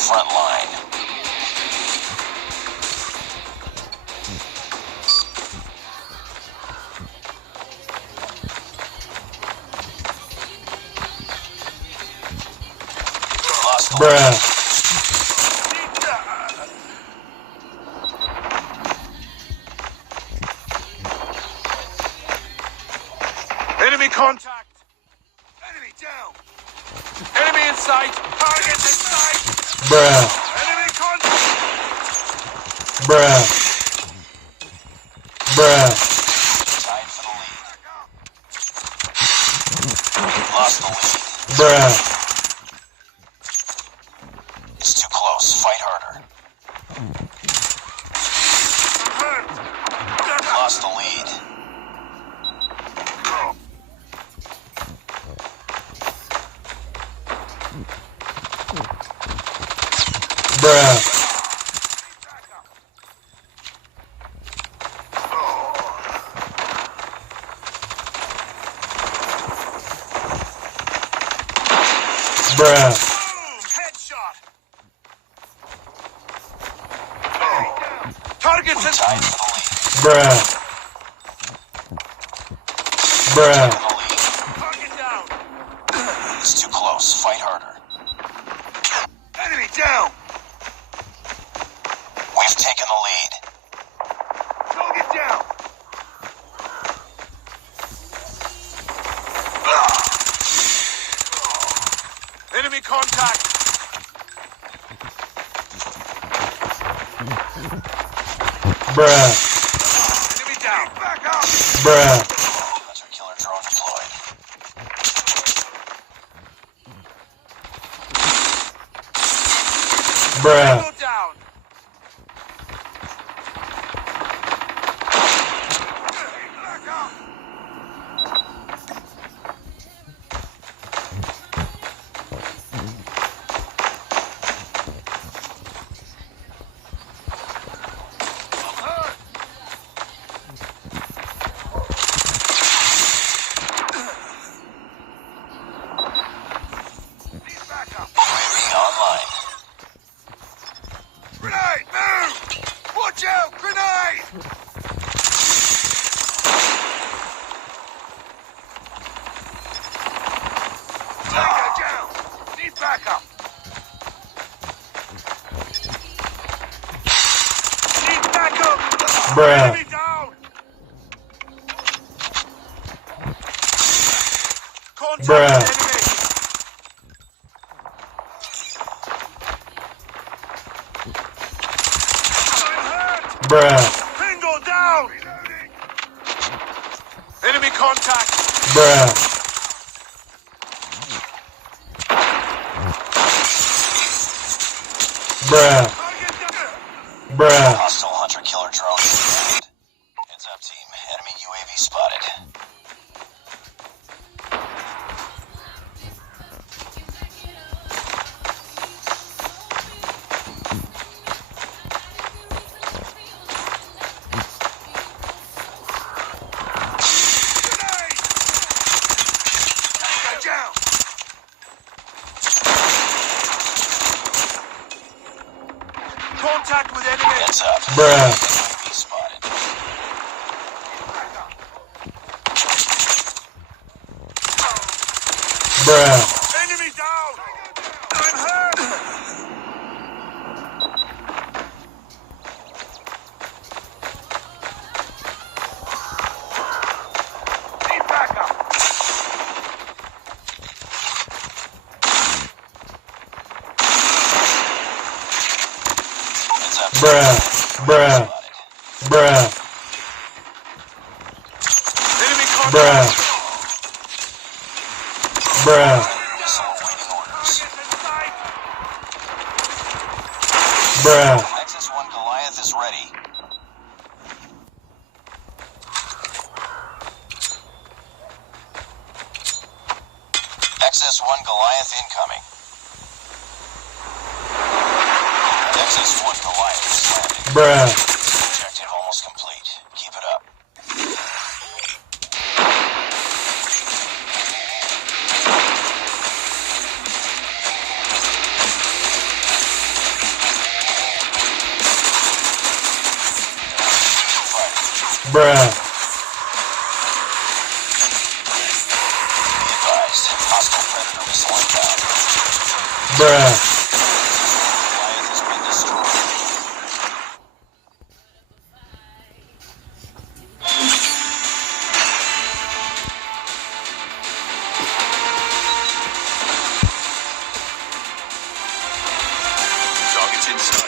front line. Lost the lead. Enemy contact! Enemy down! Enemy in sight! Target in sight! Enemy contact! Tied for the lead. Lost the lead. It's too close. Fight harder. Lost the lead. Headshot! Targets in Tied for the lead. Target down! It's too close. Fight harder. Enemy down! We've taken the lead. Target down! Enemy contact! Enemy down! Back up! Hunter killer drone deployed. Go down! Back up! UAV online. Grenade! Move! Watch out! Grenade! Tango down! Need backup! Need backup! Enemy down! Contact with enemy! Bingo down! Reloading! Enemy contact! Target down! Hostile hunter killer drone deployed. Heads up, team. Enemy UAV spotted. Grenade! Tango down! Contact with enemy! Heads up. UAV spotted. Enemy down! I'm hurt! Need backup! Heads up. Spotted. Enemy contact! Missile awaiting orders. Target in sight! Nexus 1 Goliath is ready. Nexus 1 Goliath incoming. Nexus 1 Goliath is landing. Objective almost complete. Keep it up. Bruh. Be advised, hostile predator missile inbound. Bruh. Goliath has been destroyed. Targets in sight.